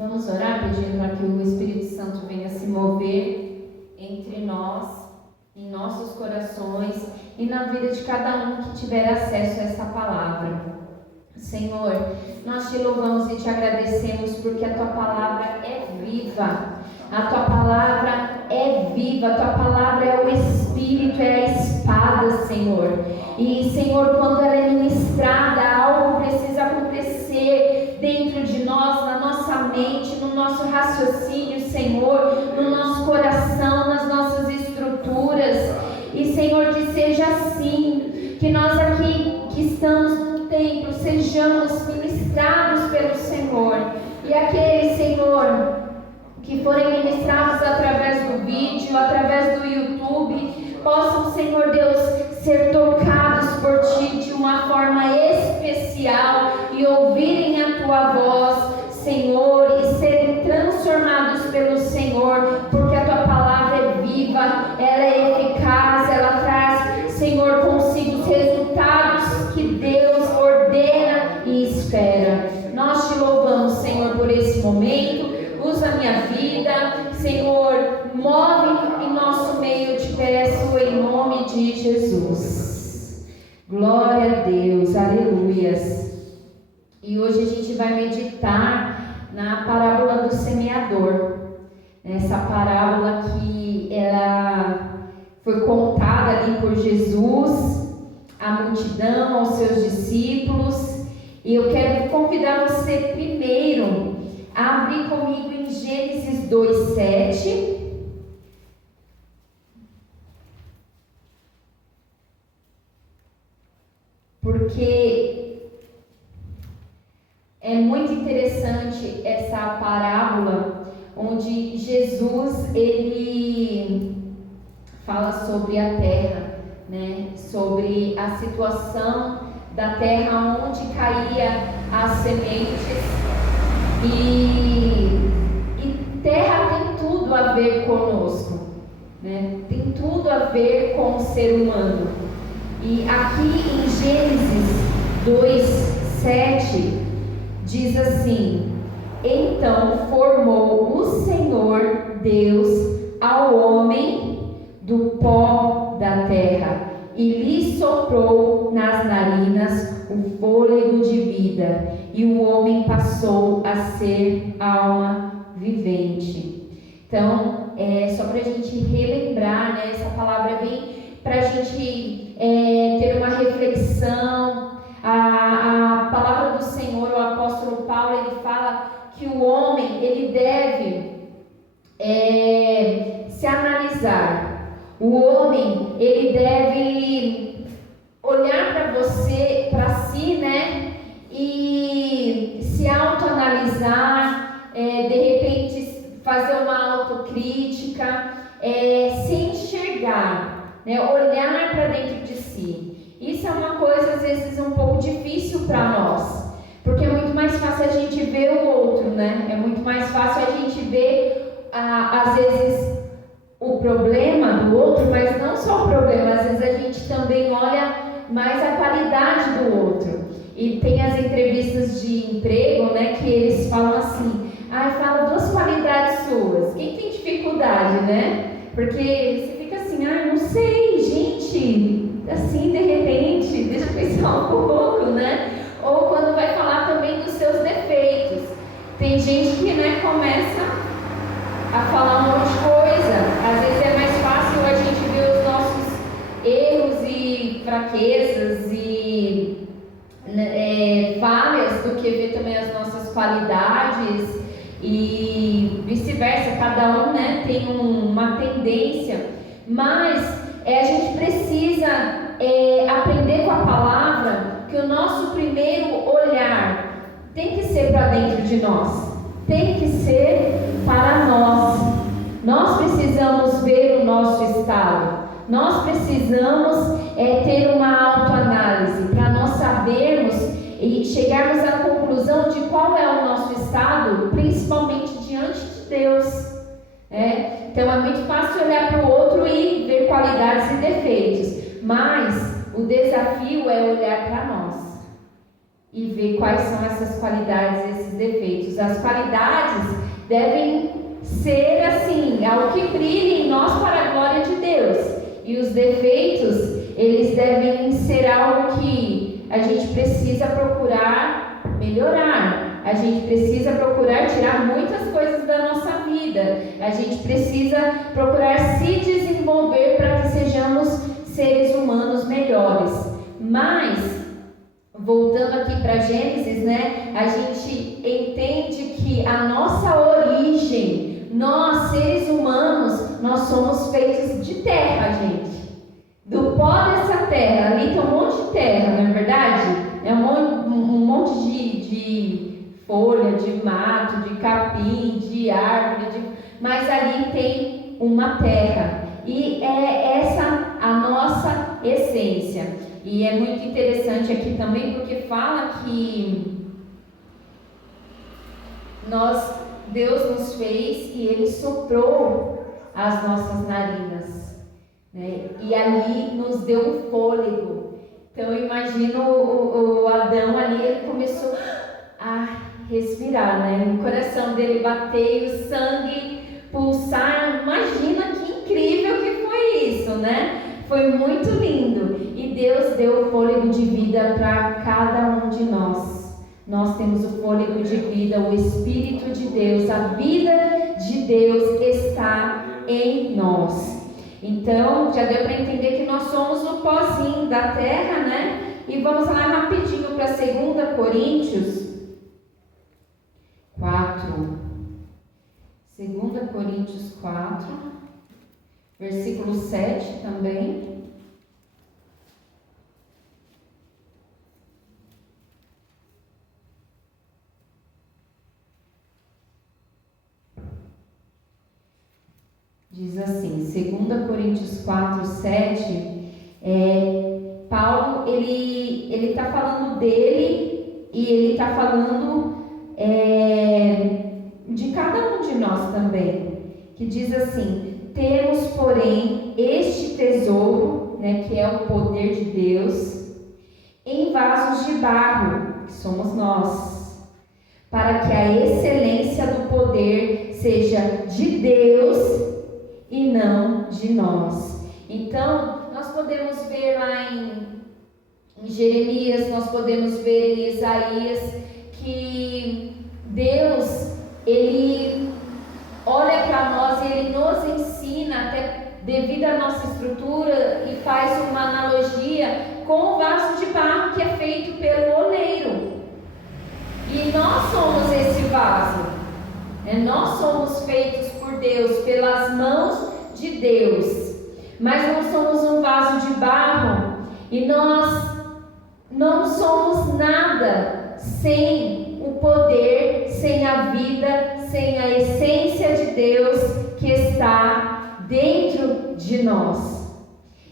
Vamos orar pedindo para que o Espírito Santo venha se mover entre nós, em nossos corações e na vida de cada um que tiver acesso a essa palavra. Senhor, nós te louvamos e te agradecemos porque a tua palavra é viva. A tua palavra é viva, a tua palavra é o Espírito, é a espada, Senhor. E, Senhor, quando ela é ministrada, algo precisa acontecer dentro de nós, na nossa mente, no nosso raciocínio, Senhor, no nosso coração, nas nossas estruturas. E, Senhor, que seja assim, que nós aqui que estamos no templo sejamos ministrados pelo Senhor. E aqueles, Senhor, que forem ministrados através do vídeo, através do YouTube, possam, Senhor Deus, ser tocados por Ti de uma forma especial e ouvirem a Tua voz, Senhor, e serem transformados pelo Senhor, porque a Tua palavra é viva, ela é eficaz, ela traz, Senhor, consigo os resultados que Deus ordena e espera. Nós Te louvamos, Senhor, por esse momento. Usa a minha vida, Senhor, move em nosso meio, eu te peço em nome de Jesus. Glória a Deus, aleluias. E hoje a gente vai meditar na parábola do semeador. Essa parábola que ela foi contada ali por Jesus, à multidão, aos seus discípulos. E eu quero convidar você primeiro a abrir comigo em Gênesis 2:7. Porque é muito interessante essa parábola onde Jesus ele fala sobre a terra, né? Sobre a situação da terra onde caía as sementes. E terra tem tudo a ver conosco, né? Tem tudo a ver com o ser humano. E aqui em Gênesis 2:7 diz assim: então formou o Senhor Deus ao homem do pó da terra e lhe soprou nas narinas o fôlego de vida, e o homem passou a ser alma vivente. Então, só para a gente relembrar, né, essa palavra vem para a gente ter uma reflexão. A palavra do Senhor, o apóstolo Paulo, ele fala que o homem ele deve se analisar. O homem ele deve olhar para você, para si, né, e se autoanalisar, de repente fazer uma autocrítica, se enxergar, né, olhar para dentro de si. Isso é uma coisa às vezes um pouco difícil para nós, porque é muito mais fácil a gente ver o outro, né? É muito mais fácil a gente ver às vezes o problema do outro, mas não só o problema, às vezes a gente também olha mais a qualidade do outro. E tem as entrevistas de emprego, né, que eles falam assim: fala 2 qualidades suas. Quem tem dificuldade, né? Porque você fica assim: não sei, gente, assim de repente, deixa eu pensar um pouco, né? Ou quando vai falar também dos seus defeitos. Tem gente que, né, começa a falar um monte de coisa. Às vezes é mais fácil a gente ver os nossos erros e fraquezas e falhas do que ver também as nossas qualidades, e vice-versa. Cada um, né, tem uma tendência, mas a gente precisa aprender com a palavra que o nosso primeiro olhar tem que ser para dentro de nós, tem que ser para nós. Nós precisamos ver o nosso estado, nós precisamos ter uma autoanálise para nós sabermos e chegarmos à conclusão de qual é o nosso estado, principalmente diante de Deus. Então é muito fácil olhar para o outro e ver qualidades e defeitos, mas o desafio é olhar para nós e ver quais são essas qualidades e esses defeitos. As qualidades devem ser assim, algo que brilhe em nós para a glória de Deus. E os defeitos, eles devem ser algo que a gente precisa procurar melhorar. A gente precisa procurar tirar muitas coisas da nossa vida. A gente precisa procurar se desenvolver para que sejamos seres humanos melhores. Mas, voltando aqui para Gênesis, né, a gente entende que a nossa origem, nós seres humanos, nós somos feitos de terra, gente. Do pó dessa terra, ali tem um monte de terra, não é verdade? É um monte de folha, de mato, de capim, de árvore, mas ali tem uma terra. E é essa a nossa essência. E é muito interessante aqui também, porque fala que Deus nos fez e Ele soprou as nossas narinas, né? E ali nos deu um fôlego. Então eu imagino o Adão ali, ele começou a respirar, né? O coração dele bater, o sangue pulsar. Imagina que incrível que foi isso, né? Foi muito lindo. E Deus deu o fôlego de vida para cada um de nós. Nós temos o fôlego de vida, o Espírito de Deus, a vida de Deus está em nós. Então, já deu para entender que nós somos o pozinho da terra, né? E vamos lá rapidinho para 2 Coríntios 4. 2 Coríntios 4, versículo 7 também. Diz assim, 2 Coríntios 4, 7, Paulo, ele está falando dele e ele está falando de cada um de nós também, que diz assim: temos, porém, este tesouro, né, que é o poder de Deus, em vasos de barro, que somos nós, para que a excelência do poder seja de Deus e não de nós. Então, nós podemos ver lá em Jeremias, nós podemos ver em Isaías, que Deus, Ele olha para nós e Ele nos ensina, até devido à nossa estrutura, e faz uma analogia com o vaso de barro que é feito pelo oleiro. E nós somos esse vaso. Nós somos feitos por Deus, pelas mãos de Deus, mas não somos um vaso de barro, e nós não somos nada sem o poder, sem a vida, sem a essência de Deus que está dentro de nós.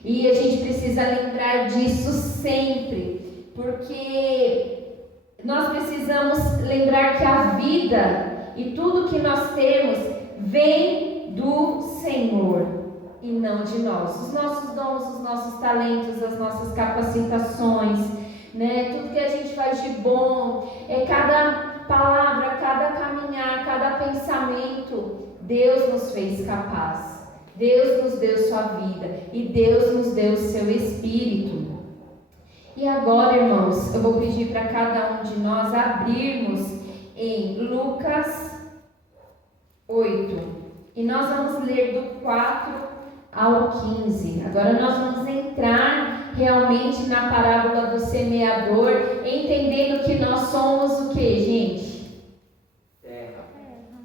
E a gente precisa lembrar disso sempre, porque nós precisamos lembrar que a vida e tudo que nós temos vem do Senhor e não de nós. Os nossos dons, os nossos talentos, as nossas capacitações, né? Tudo que a gente faz de bom, cada palavra, cada caminhar, cada pensamento, Deus nos fez capaz. Deus nos deu sua vida e Deus nos deu seu Espírito. E agora, irmãos, eu vou pedir para cada um de nós abrirmos em Lucas 8, e nós vamos ler do 4 ao 15. Agora nós vamos entrar realmente na parábola do semeador, entendendo que nós somos o que, gente?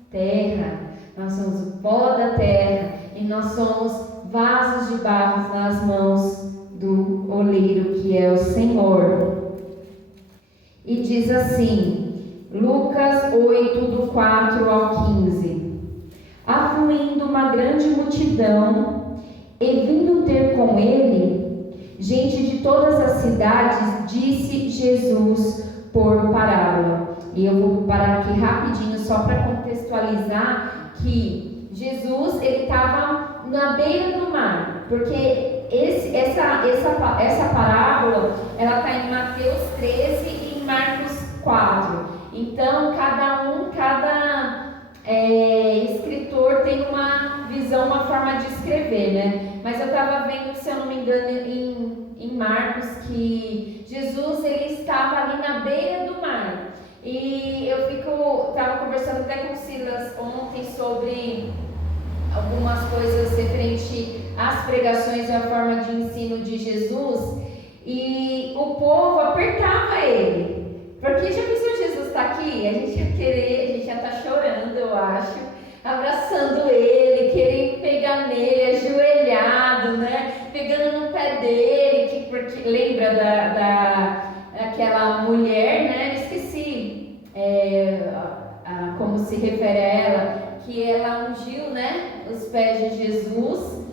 Terra. Nós somos o pó da terra e nós somos vasos de barro nas mãos do oleiro, que é o Senhor. E diz assim, Lucas 8, do 4 ao 15. Afluindo uma grande multidão e vindo ter com ele gente de todas as cidades, disse Jesus por parábola. E eu vou parar aqui rapidinho só para contextualizar que Jesus, ele estava na beira do mar, porque essa parábola, ela está em Mateus 13 e em Marcos 4. Então, cada escrever, né? Mas eu estava vendo, se eu não me engano, em Marcos, que Jesus ele estava ali na beira do mar. E eu estava conversando até com o Silas ontem sobre algumas coisas referente às pregações e à forma de ensino de Jesus. E o povo apertava ele. Porque já pensou Jesus está aqui? A gente ia estar chorando, eu acho, abraçando ele, querendo pegar nele, ajoelhado, né? Pegando no pé dele, porque lembra daquela mulher, né? Eu esqueci como se refere a ela, que ela ungiu, né, os pés de Jesus.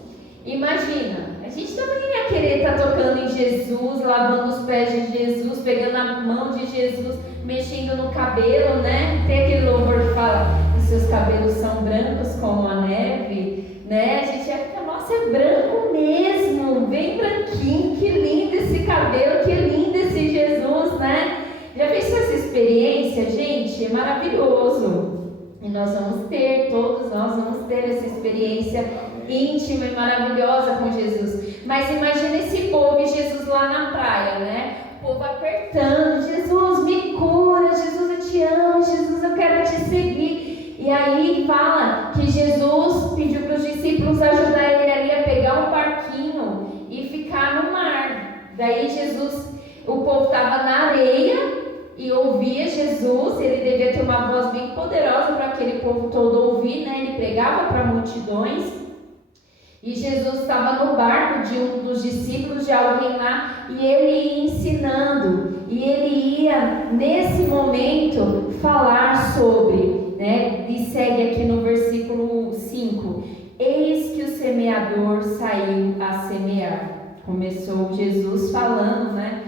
Imagina, a gente também ia querer estar tocando em Jesus, lavando os pés de Jesus, pegando a mão de Jesus, mexendo no cabelo, né? Tem aquele louvor que fala: os seus cabelos são brancos como a neve, né? A gente ia ficar, nossa, é branco mesmo, bem branquinho, que lindo esse cabelo, que lindo esse Jesus, né? Já fez essa experiência, gente? É maravilhoso. E todos nós vamos ter essa experiência íntima e maravilhosa com Jesus. Mas imagina esse povo e Jesus lá na praia, né? O povo apertando: Jesus, me cura, Jesus, eu te amo, Jesus, eu quero te seguir. E aí fala que Jesus pediu para os discípulos ajudar ele ali a pegar um barquinho e ficar no mar. Daí o povo estava na areia e ouvia Jesus. Ele devia ter uma voz bem poderosa para aquele povo todo ouvir, né? Ele pregava para multidões. E Jesus estava no barco de um dos discípulos de alguém lá, e ele ia ensinando, e ele ia nesse momento falar sobre, né? E segue aqui no versículo 5: eis que o semeador saiu a semear. Começou Jesus falando, né?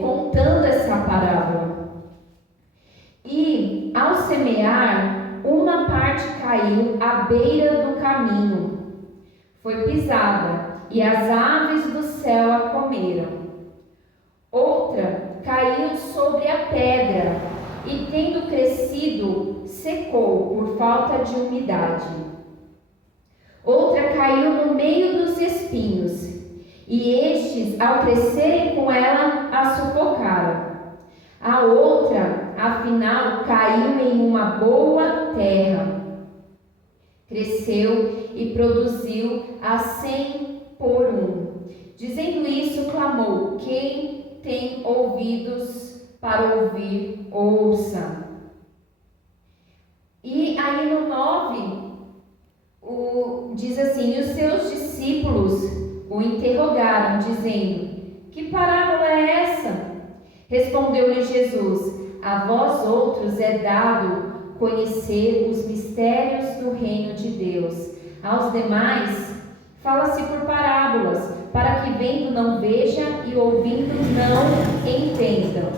Contando essa parábola. E ao semear, uma parte caiu à beira do caminho, foi pisada, e as aves do céu a comeram. Outra caiu sobre a pedra, e tendo crescido, secou por falta de umidade. Outra caiu no meio dos espinhos, e estes, ao crescerem com ela, a sufocaram. A outra, afinal, caiu em uma boa terra, cresceu e produziu a 100 por 1. Dizendo isso, clamou: quem tem ouvidos para ouvir, ouça. E aí no 9, diz assim: e os seus discípulos o interrogaram, dizendo: que parábola é essa? Respondeu-lhe Jesus: a vós outros é dado conhecer os mistérios do reino de Deus. Aos demais fala-se por parábolas, para que vendo não vejam e ouvindo não entendam.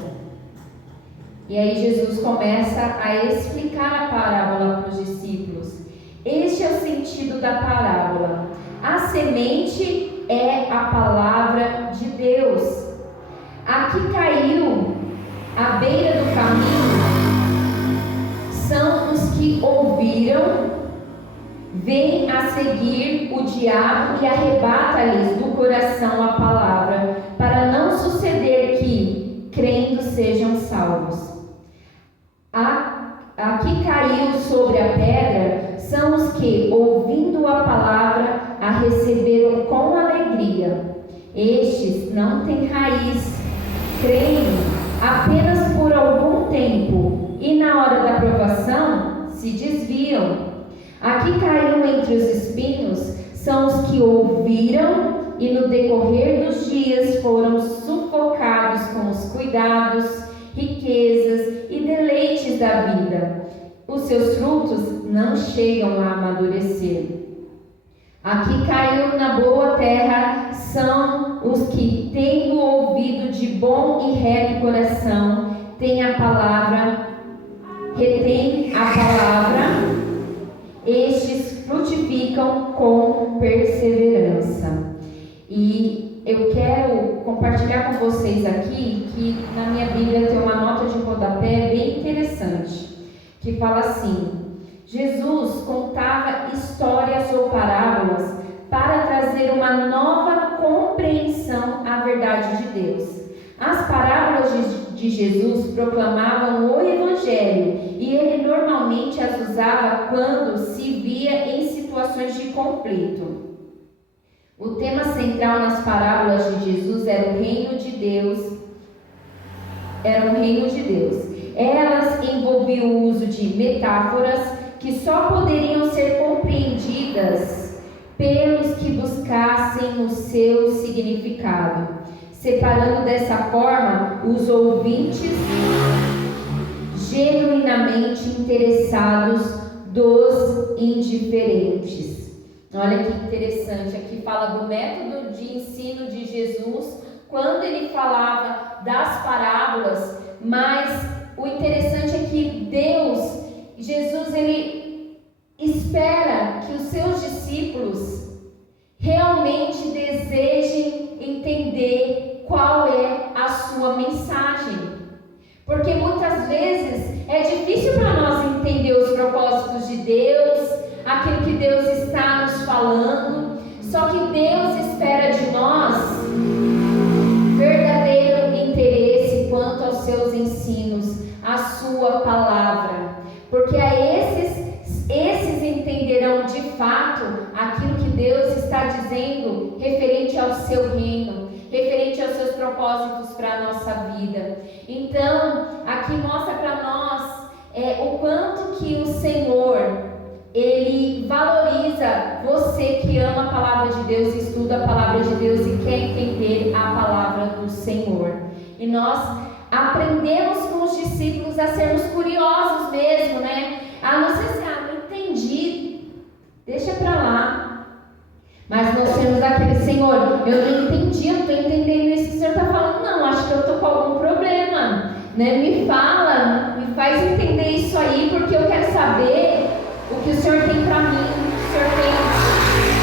E aí Jesus começa a explicar a parábola para os discípulos. Este é o sentido da parábola. A semente é a palavra de Deus. A que caiu à beira do caminho são os que ouviram, vem a seguir o diabo e arrebata-lhes do coração a palavra, para não suceder que, crendo, sejam salvos. A que caiu sobre a pedra são os que, ouvindo a palavra, a receberam com alegria. Estes não têm raiz, creem apenas por algum tempo, e na hora da provação se desviam. A que caiu entre os espinhos são os que ouviram e no decorrer dos dias foram sufocados com os cuidados, riquezas e deleites da vida. Os seus frutos não chegam a amadurecer. A que caiu na boa terra são os que, tendo ouvido de bom e reto coração, retém a palavra, estes frutificam com perseverança. E eu quero compartilhar com vocês aqui que na minha Bíblia tem uma nota de rodapé bem interessante, que fala assim: Jesus contava histórias ou parábolas para trazer uma nova compreensão à verdade de Deus. As parábolas de Jesus proclamavam o Evangelho e ele normalmente as usava quando se via em situações de conflito. O tema central nas parábolas de Jesus era o reino de Deus. Elas envolviam o uso de metáforas que só poderiam ser compreendidas pelos que buscassem o seu significado, separando dessa forma os ouvintes genuinamente interessados dos indiferentes. Olha que interessante, aqui fala do método de ensino de Jesus, quando ele falava das parábolas, mas o interessante é que Jesus, ele espera que os seus discípulos realmente desejem entender qual é a sua mensagem. Porque muitas vezes é difícil para nós entender os propósitos de Deus, aquilo que Deus está nos falando. Só que Deus espera de nós verdadeiro interesse quanto aos seus ensinos, a sua palavra. Porque a esses entenderão de fato aquilo que Deus está dizendo referente ao seu reino, referente aos seus propósitos para a nossa vida. Então, aqui mostra para nós o quanto que o Senhor, Ele valoriza você que ama a palavra de Deus, estuda a palavra de Deus e quer entender a palavra do Senhor. E nós aprendemos com os discípulos a sermos curiosos mesmo, né? Não sei se, não entendi, deixa pra lá. Mas nós temos aquele, Senhor, eu não entendi, eu não estou entendendo isso que o Senhor está falando, não, acho que eu estou com algum problema, né? Me fala, me faz entender isso aí, porque eu quero saber o que o Senhor tem para mim, o que o Senhor tem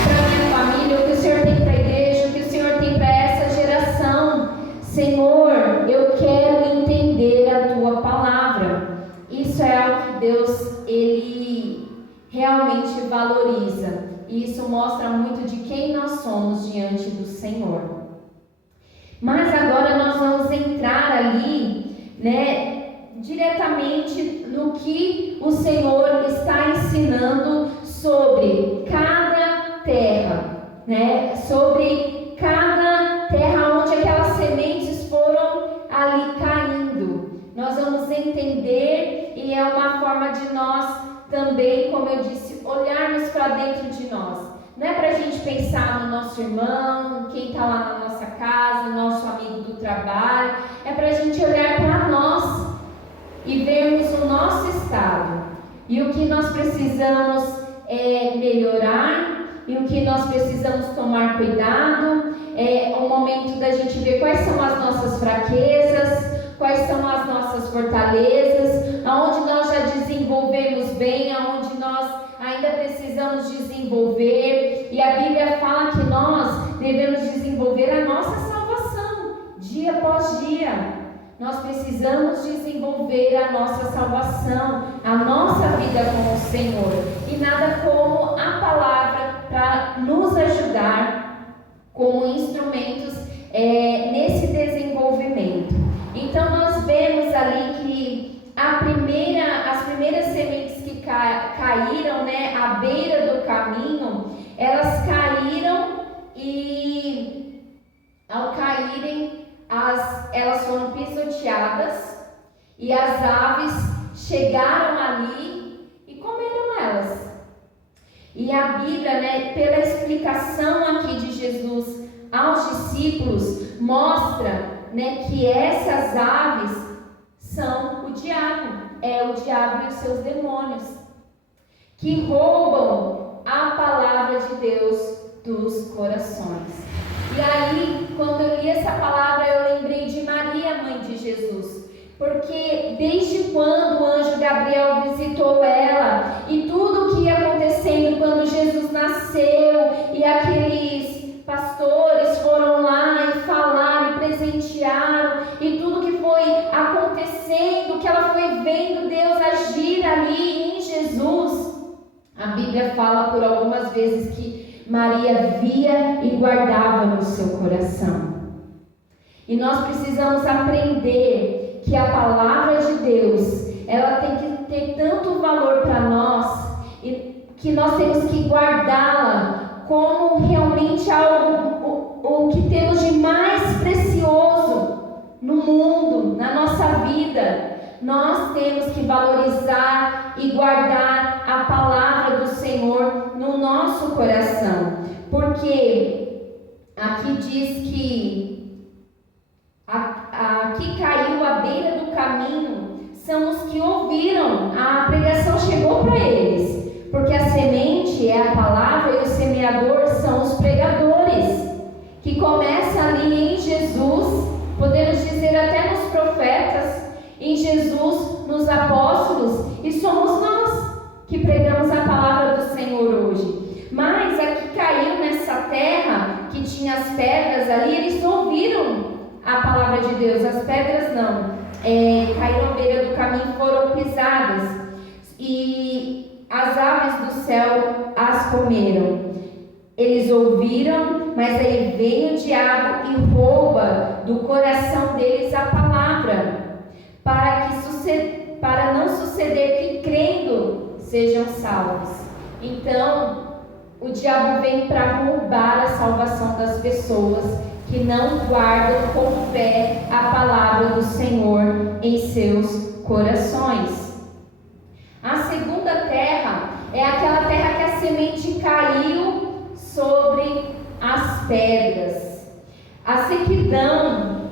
para minha família, o que o Senhor tem para a igreja, o que o Senhor tem para essa geração. Senhor, eu quero entender a Tua palavra. Isso é algo que Deus, Ele realmente valoriza. E isso mostra muito de quem nós somos diante do Senhor. Mas agora nós vamos entrar ali, né, diretamente no que o Senhor está ensinando sobre cada terra, né? Sobre cada terra onde aquelas sementes foram ali caindo. Nós vamos entender, e é uma forma de nós também, como eu disse, olharmos para dentro de nós. Não é para a gente pensar no nosso irmão, quem está lá na nossa casa, no nosso amigo do trabalho. É para a gente olhar para nós e vermos o nosso estado. E o que nós precisamos melhorar, e o que nós precisamos tomar cuidado. É o momento da gente ver quais são as nossas fraquezas, quais são as nossas fortalezas, aonde nós já desenvolvemos bem, aonde nós ainda precisamos desenvolver. E a Bíblia fala que nós devemos desenvolver a nossa salvação, dia após dia. Nós precisamos desenvolver a nossa salvação, a nossa vida com o Senhor. E nada como a palavra para nos ajudar como instrumentos nesse desenvolvimento. Então nós vemos ali que as primeiras sementes que caíram, né, à beira do caminho, elas caíram e ao caírem elas foram pisoteadas e as aves chegaram ali e comeram elas. E a Bíblia, né, pela explicação aqui de Jesus aos discípulos, mostra, né, que essas aves são o diabo e os seus demônios, que roubam a palavra de Deus dos corações. E aí, quando eu li essa palavra, eu lembrei de Maria, mãe de Jesus, porque desde quando o anjo Gabriel visitou ela, e tudo o que ia acontecendo quando Jesus nasceu, e aqueles pastores foram lá e falaram, e presentearam, e tudo que foi acontecendo, que ela foi vendo Deus agir ali em Jesus, Bíblia fala por algumas vezes que Maria via e guardava no seu coração. E nós precisamos aprender que a palavra de Deus, ela tem que ter tanto valor para nós, e que nós temos que guardá-la como realmente algo, o que temos de mais precioso no mundo, na nossa vida. Nós temos que valorizar e guardar a palavra do Senhor no nosso coração, porque aqui diz que aqui caiu à beira do caminho, são os que ouviram, a pregação chegou para eles, porque a semente é a palavra e o semeador são os pregadores, que começa ali em Jesus, podemos dizer até nos profetas, em Jesus, nos apóstolos, e somos nós que pregamos a palavra do Senhor hoje. Mas aqui caiu nessa terra que tinha as pedras ali, eles ouviram a palavra de Deus, as pedras não, caíram à beira do caminho, foram pisadas, e as aves do céu as comeram. Eles ouviram, mas aí vem o diabo e rouba do coração deles a palavra, para não suceder que crendo sejam salvos. Então, o diabo vem para roubar a salvação das pessoas que não guardam com fé a palavra do Senhor em seus corações. A segunda terra é aquela terra que a semente caiu sobre as pedras. A sequidão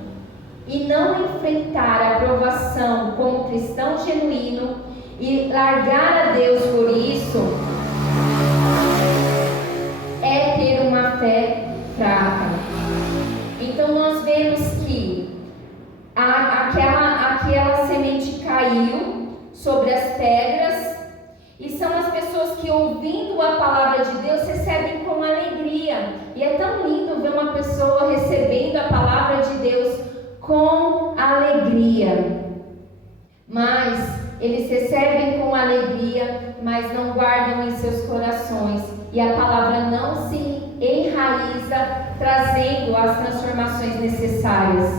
e não enfrentar a provação como cristão genuíno e largar a Deus por isso é ter uma fé fraca. Então nós vemos que aquela semente caiu sobre as pedras, e são as pessoas que, ouvindo a palavra de Deus, recebem com alegria. E é tão lindo ver uma pessoa recebendo a palavra de Deus com alegria. Mas eles recebem com alegria, mas não guardam em seus corações, e a palavra não se enraiza, trazendo as transformações necessárias.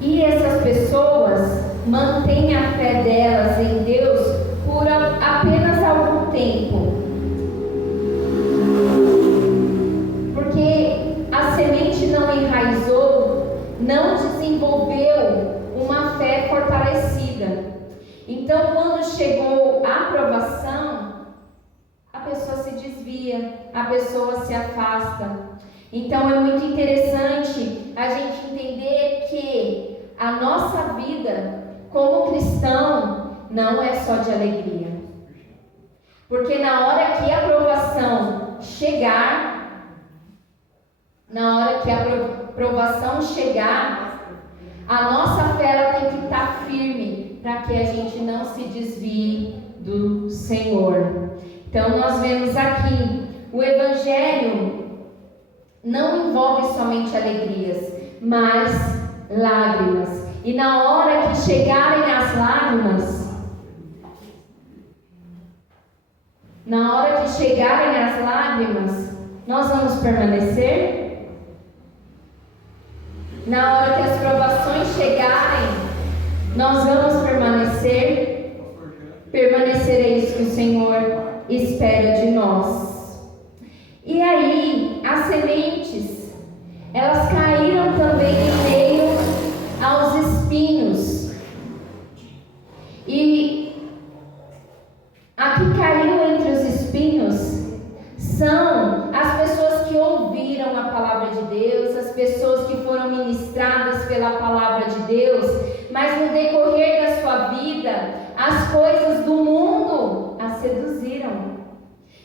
E essas pessoas mantêm a fé delas em Deus por apenas algum tempo, porque a semente não enraizou, não desenvolveu uma fé fortalecida. Então, quando chegou a aprovação, a pessoa se desvia, a pessoa se afasta. Então é muito interessante a gente entender que a nossa vida como cristão não é só de alegria. Porque na hora que a aprovação chegar, a nossa fé ela tem que estar firme para que a gente não se desvie do Senhor. Então nós vemos aqui, o Evangelho não envolve somente alegrias, mas lágrimas. E na hora que chegarem as lágrimas, nós vamos permanecer? Na hora que as provações chegarem, nós vamos permanecer? Permanecereis que o Senhor espera de nós. E aí, as sementes, elas caíram também em meio aos espinhos. E a que caiu entre os espinhos são as pessoas que ouviram a palavra de Deus, as pessoas que foram ministradas pela palavra de Deus, mas no decorrer da sua vida, as coisas do mundo as seduziram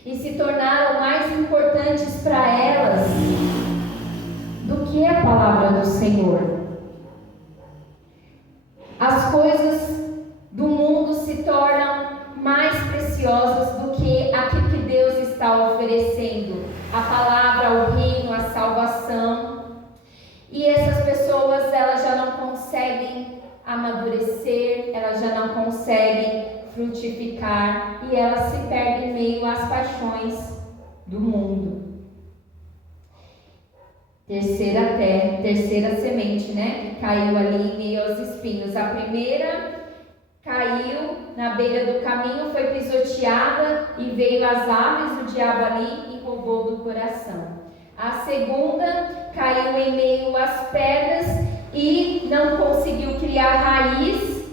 e se tornaram mais importantes para elas do que a palavra do Senhor. As coisas do mundo se tornam mais preciosas do que aquilo que Deus está oferecendo, a palavra, o reino, a salvação. E essas pessoas, elas já não conseguem amadurecer, elas já não conseguem frutificar e ela se perde em meio às paixões do mundo. Terceira semente, né? Que caiu ali em meio aos espinhos. A primeira caiu na beira do caminho, foi pisoteada e veio as aves do diabo ali e roubou do coração. A segunda caiu em meio às pedras e não conseguiu criar raiz,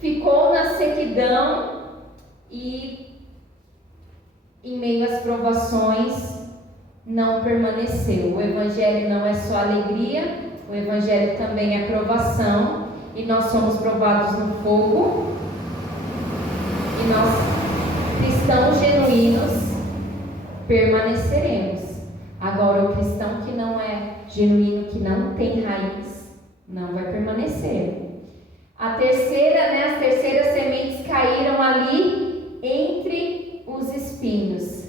ficou na sequidão e em meio às provações não permaneceu. O Evangelho não é só alegria, o Evangelho também é provação, e nós somos provados no fogo, e nós, cristãos genuínos, permaneceremos. Agora, o cristão que não é genuíno, que não tem raiz, não vai permanecer. As terceiras sementes caíram ali entre os espinhos,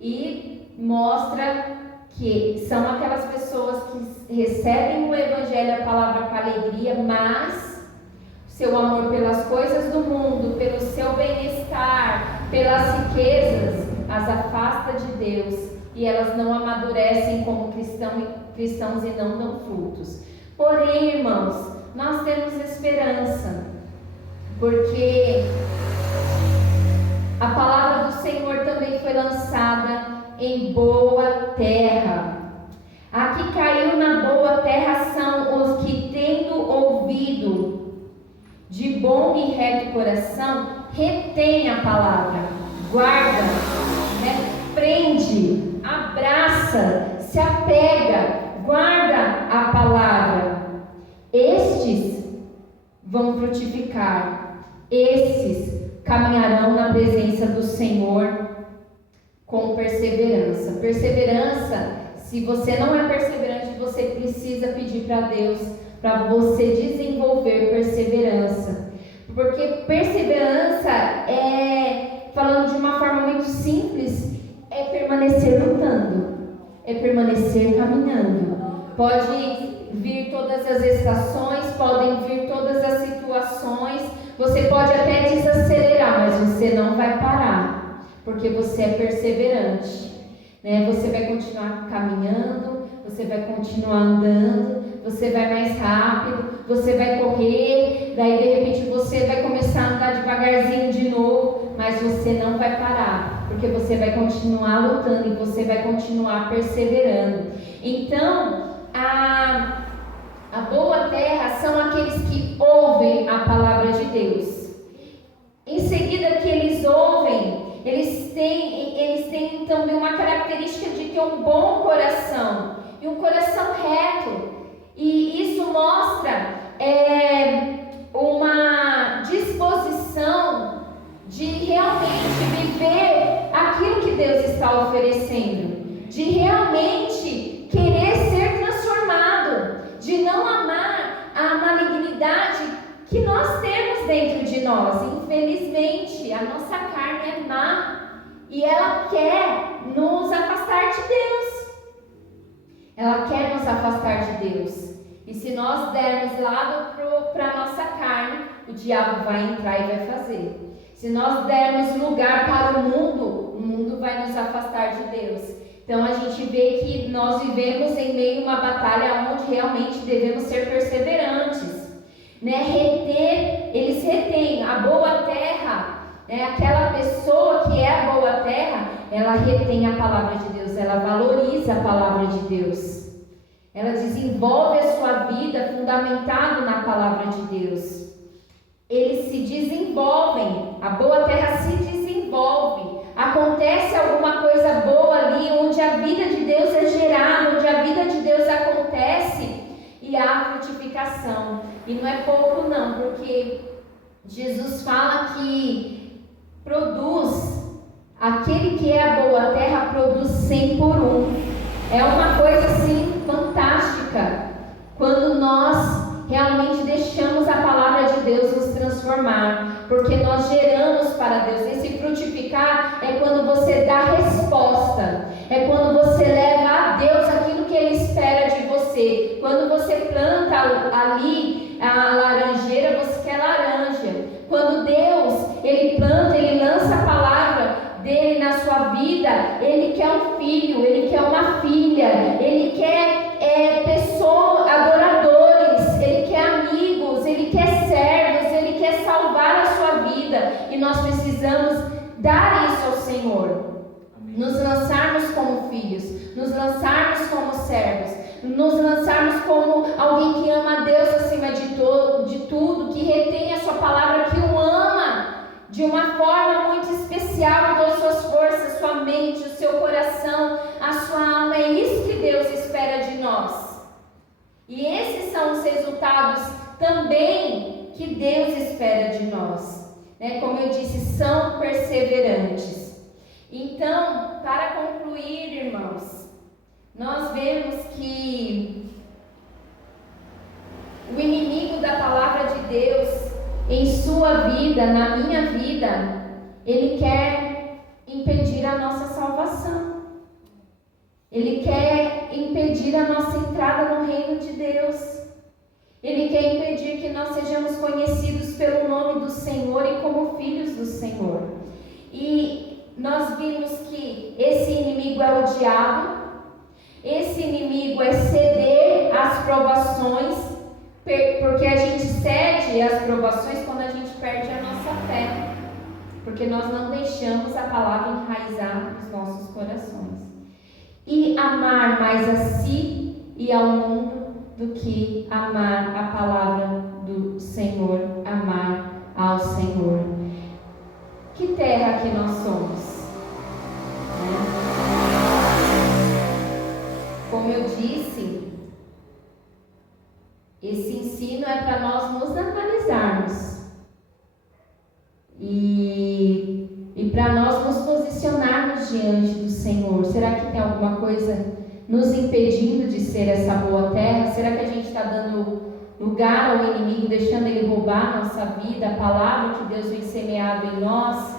e mostra que são aquelas pessoas que recebem o Evangelho, a palavra com alegria, mas seu amor pelas coisas do mundo, pelo seu bem-estar, pelas riquezas, as afasta de Deus, e elas não amadurecem como cristãos e não dão frutos. Porém, irmãos, nós temos esperança, porque a palavra do Senhor também foi lançada em boa terra. A que caiu na boa terra são os que, tendo ouvido de bom e reto coração, retém a palavra, guarda, prende, abraça, se apega, guarda a palavra. Estes vão frutificar, estes caminharão na presença do Senhor com perseverança. Perseverança, se você não é perseverante, você precisa pedir para Deus para você desenvolver perseverança. Porque perseverança falando de uma forma muito simples, é permanecer lutando, é permanecer caminhando. Pode vir todas as estações, podem vir todas as situações, você pode até desacelerar, mas você não vai parar, porque você é perseverante, né? Você vai continuar caminhando, você vai continuar andando, você vai mais rápido, você vai correr, daí de repente você vai começar a andar devagarzinho de novo, mas você não vai parar, porque você vai continuar lutando e você vai continuar perseverando. Então, a boa terra são aqueles que ouvem a palavra de Deus. Em seguida que eles ouvem, eles têm também uma característica de ter um bom coração e um coração reto. E isso mostra uma disposição de realmente viver aquilo que Deus está oferecendo, de realmente querer ser transformado, de não amar a malignidade que nós temos dentro de nós. Infelizmente, a nossa carne é má e ela quer nos afastar de Deus. Ela quer nos afastar de Deus. E se nós dermos lado para a nossa carne, o diabo vai entrar e vai fazer. Se nós dermos lugar para o mundo vai nos afastar de Deus. Então a gente vê que nós vivemos em meio a uma batalha onde realmente devemos ser perseverantes, né? Eles retêm a boa terra, né? Aquela pessoa que é a boa terra, ela retém a palavra de Deus, ela valoriza a palavra de Deus, ela desenvolve a sua vida fundamentado na palavra de Deus. Eles se desenvolvem, a boa terra se desenvolve, acontece alguma coisa boa ali, onde a vida de Deus é gerada, onde a vida de Deus acontece e há frutificação. E não é pouco não, porque Jesus fala que aquele que é a boa terra produz 100 por 1. É uma coisa assim fantástica, quando nós realmente deixamos a palavra de Deus nos transformar, porque nós geramos para Deus. Esse frutificar é quando você dá resposta, é quando você leva a Deus aquilo que Ele espera de você. Quando você planta ali a laranjeira, você quer laranja. Quando Deus, Ele planta, vida, Ele quer um filho, Ele quer uma filha, Ele quer pessoas, adoradores, Ele quer amigos, Ele quer servos, Ele quer salvar a sua vida. E nós precisamos dar isso ao Senhor. Amém. Nos lançarmos como filhos, nos lançarmos como servos, nos lançarmos como alguém que ama a Deus acima de tudo, que retém a sua palavra, que o ama de uma forma muito especial, com as suas forças, sua mente, o seu coração, a sua alma. É isso que Deus espera de nós. E esses são os resultados também que Deus espera de nós. Como eu disse, são perseverantes. Então, para concluir, irmãos, nós vemos que o inimigo da palavra de Deus em sua vida, na minha vida, ele quer impedir a nossa salvação. Ele quer impedir a nossa entrada no reino de Deus. Ele quer impedir que nós sejamos conhecidos pelo nome do Senhor e como filhos do Senhor. E nós vimos que esse inimigo é o diabo. Esse inimigo é ceder às provações, porque a gente cede às provações quando a gente perde a nossa fé, porque nós não deixamos a palavra enraizar nos nossos corações. E amar mais a si e ao mundo do que amar a palavra do Senhor, amar ao Senhor. Que terra que nós somos? Como eu disse, esse ensino é para nós nos analisarmos e para nós nos posicionarmos diante do Senhor. Será que tem alguma coisa nos impedindo de ser essa boa terra? Será que a gente está dando lugar ao inimigo, deixando ele roubar a nossa vida, a palavra que Deus vem semeado em nós?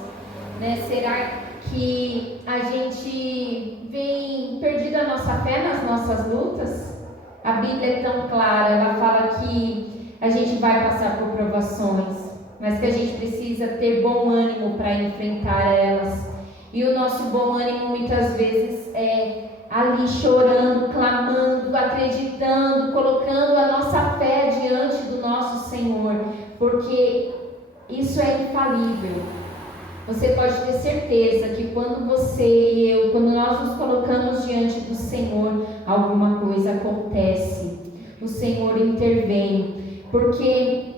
Será que a gente vem perdido a nossa fé nas nossas lutas? A Bíblia é tão clara, ela fala que a gente vai passar por provações, mas que a gente precisa ter bom ânimo para enfrentar elas. E o nosso bom ânimo muitas vezes é ali chorando, clamando, acreditando, colocando a nossa fé diante do nosso Senhor, porque isso é infalível. Você pode ter certeza que quando você e eu, quando nós nos colocamos diante do Senhor, alguma coisa acontece. O Senhor intervém, porque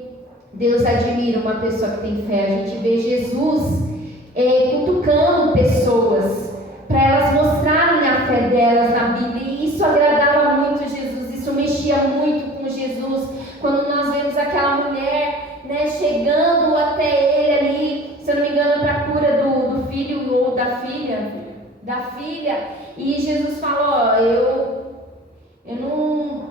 Deus admira uma pessoa que tem fé. A gente vê Jesus cutucando pessoas para elas mostrarem a fé delas na Bíblia, e isso agradava muito Jesus, isso mexia muito com Jesus. Quando nós vemos aquela mulher chegando até ele ali, se eu não me engano, para a cura do filho ou da filha, e Jesus falou: eu não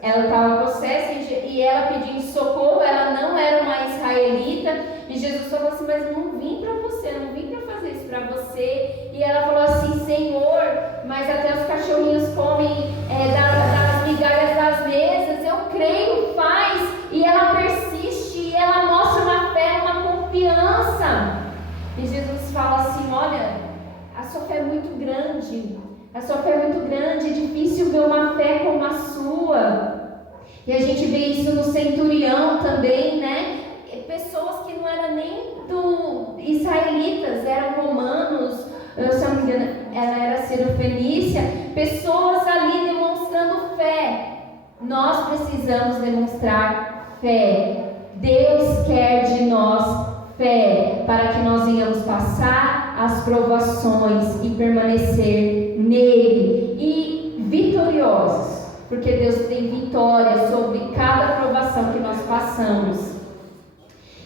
ela estava possessa e ela pedindo socorro, ela não era uma israelita, e Jesus falou assim: mas eu não vim para você, eu não vim para fazer isso para você. E ela falou assim: Senhor, mas até os cachorrinhos comem das migalhas das mesas. Eu creio, faz. E ela persiste, e ela mostra uma fé, uma confiança. E Jesus fala assim: olha, a sua fé é muito grande. A sua fé é muito grande, é difícil ver uma fé como a sua. E a gente vê isso no centurião também, Pessoas que não eram nem israelitas, eram romanos, se eu não me engano, ela era sirofenícia. Pessoas ali demonstrando fé. Nós precisamos demonstrar fé. Deus quer de nós fé, para que nós venhamos passar as provações e permanecer nele, e vitoriosos, porque Deus tem vitória sobre cada provação que nós passamos.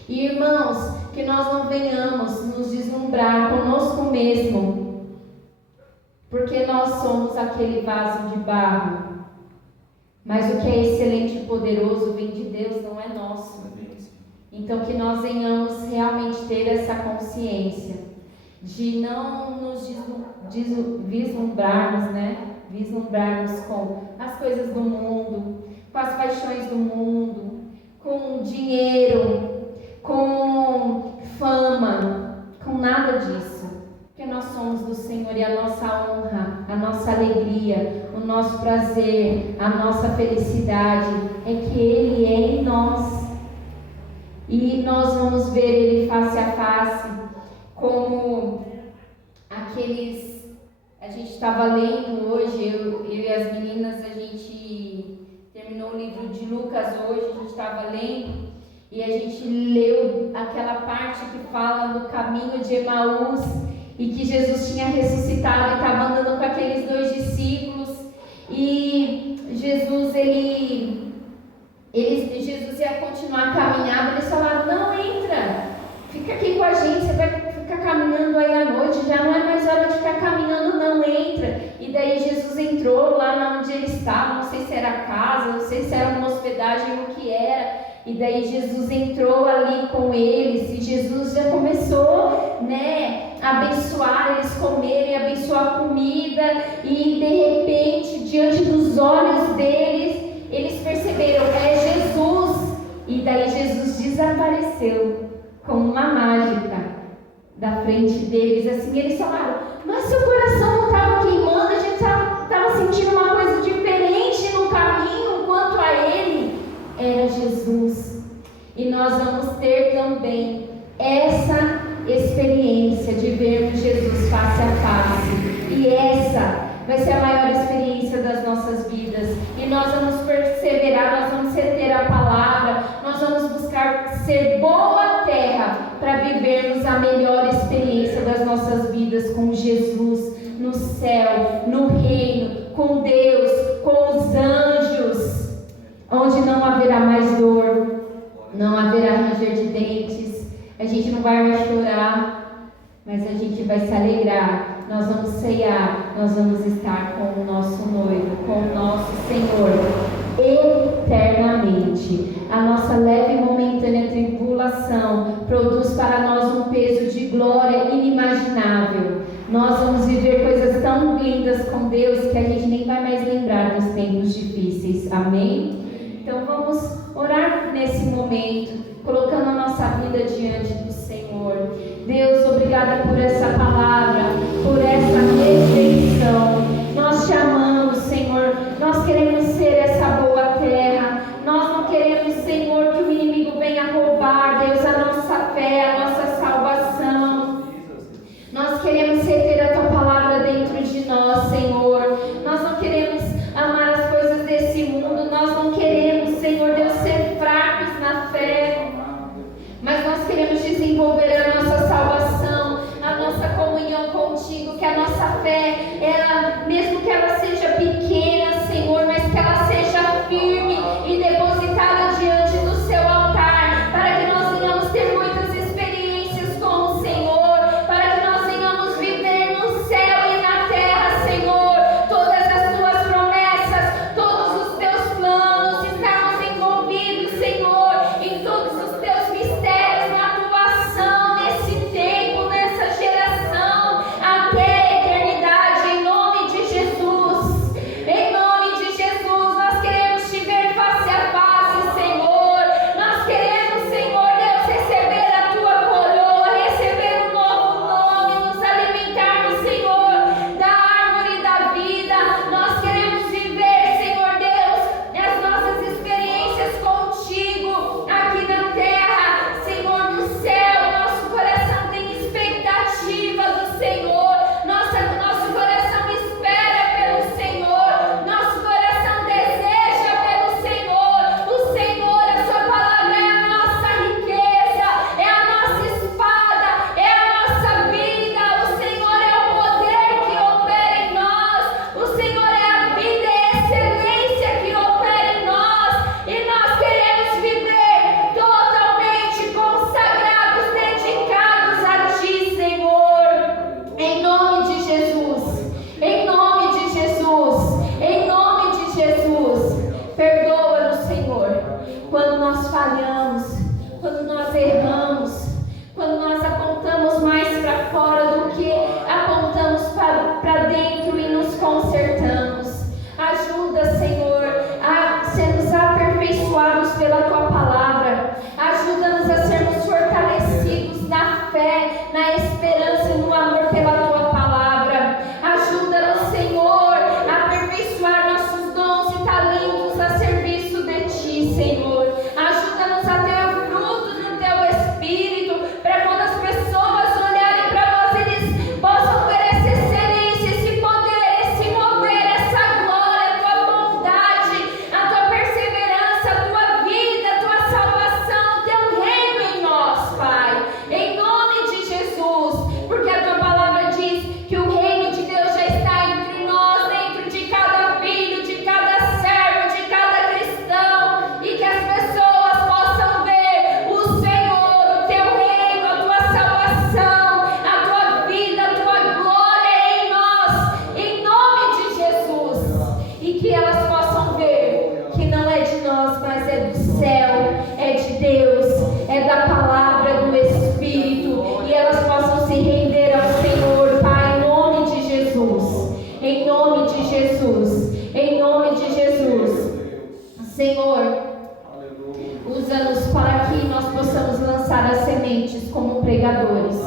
E irmãos, que nós não venhamos nos deslumbrar conosco mesmo, porque nós somos aquele vaso de barro, mas o que é excelente e poderoso vem de Deus, não é nosso. Então que nós venhamos realmente ter essa consciência de não nos vislumbrarmos com as coisas do mundo, com as paixões do mundo, com dinheiro, com fama, com nada disso. alegria, o nosso prazer, a nossa felicidade é que Ele é em nós. E nós vamos ver Ele face a face, como aqueles... A gente estava lendo hoje, eu e as meninas, a gente terminou o livro de Lucas hoje, a gente estava lendo, e a gente leu aquela parte que fala do caminho de Emaús, e que Jesus tinha ressuscitado e estava andando com aqueles 2 discípulos, e Jesus, Jesus ia continuar a caminhada. Eles falaram: não, entra, fica aqui com a gente, você vai ficar caminhando aí à noite, já não é mais hora de ficar caminhando, não, entra. E daí Jesus entrou lá onde ele estava, não sei se era casa, não sei se era uma hospedagem, o que era. E daí Jesus entrou ali com eles, e Jesus já começou, a abençoar eles comerem, abençoar a comida, e de repente, diante dos olhos deles, eles perceberam: é Jesus. E daí Jesus desapareceu como uma mágica da frente deles, assim. Eles falaram: mas seu coração não estava queimando, a gente estava sentindo uma coisa diferente no caminho quanto a ele. Era Jesus. E nós vamos ter também essa experiência de vermos Jesus face a face, e essa vai ser a maior experiência das nossas vidas, e nós vamos perseverar, nós vamos ter a palavra, nós vamos buscar ser boa terra para vivermos a melhor experiência das nossas vidas com Jesus, no céu, no reino, com Deus, com os anjos, onde não haverá mais dor, não haverá ranger de dentes. A gente não vai mais chorar, mas a gente vai se alegrar. Nós vamos ceiar, nós vamos estar com o nosso noivo, com o nosso Senhor, eternamente. A nossa leve e momentânea tribulação produz para nós um peso de glória inimaginável. Nós vamos viver coisas tão lindas com Deus que a gente nem vai mais lembrar dos tempos difíceis. Amém? Então vamos orar nesse momento, colocando a nossa vida diante do Senhor. Deus, obrigada por essa palavra, por essa reflexão. Nós te amamos, Senhor. Nós queremos ser essa boa terra. Nós não queremos, Senhor, que o inimigo venha roubar, Deus, a nossa fé, a nossa salvação. Nós queremos reter a tua palavra dentro de nós, Senhor. Nós não queremos amar as coisas desse mundo. Nós não queremos, Senhor Deus, ser fracos na fé. Mas nós queremos desenvolver a nossa salvação, a nossa comunhão contigo, que a nossa fé, ela, mesmo que ela seja pequena, Senhor, mas que ela seja firme e depositada diante do seu altar, para que nós venhamos ter muitas experiências com o Senhor, para que nós venhamos viver no céu e na terra, Senhor, todas as tuas promessas, todos os teus planos, estarmos envolvidos, Senhor, em todos os teus mistérios, na tua ação, nesse tempo, nessa geração, até a eternidade, em nome de Jesus. Em sementes como pregadores.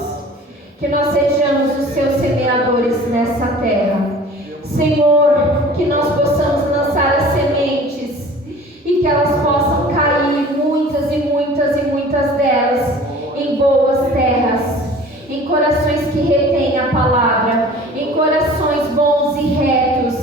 Que nós sejamos os seus semeadores nessa terra. Senhor, que nós possamos lançar as sementes e que elas possam cair, muitas e muitas e muitas delas, em boas terras, em corações que retêm a palavra, em corações bons e retos,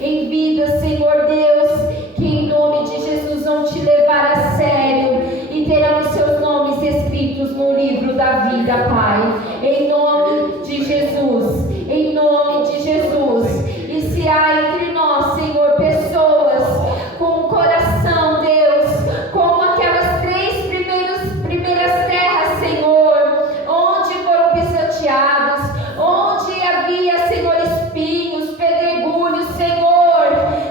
em vidas, Senhor Deus, que em nome de Jesus vão te levar a sério e terão seus nomes escritos no livro da vida, Pai, em nome de Jesus, em nome de Jesus. E se há entre nós, Senhor, pessoas com o coração, Deus, como aquelas três primeiras terras, Senhor, onde foram pisoteados, onde havia, Senhor, espinhos, pedregulhos, Senhor,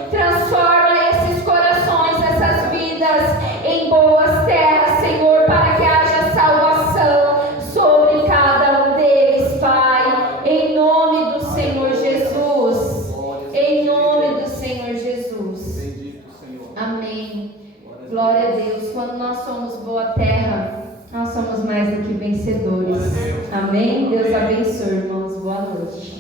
transforma esses corações, essas vidas em boas terras, Senhor, para que haja salvação sobre cada um deles, Pai, em nome do Senhor Jesus, em nome do Senhor Jesus. Amém. Glória a Deus. Quando nós somos boa terra, nós somos mais do que vencedores. Amém? Deus abençoe, irmãos. Boa noite.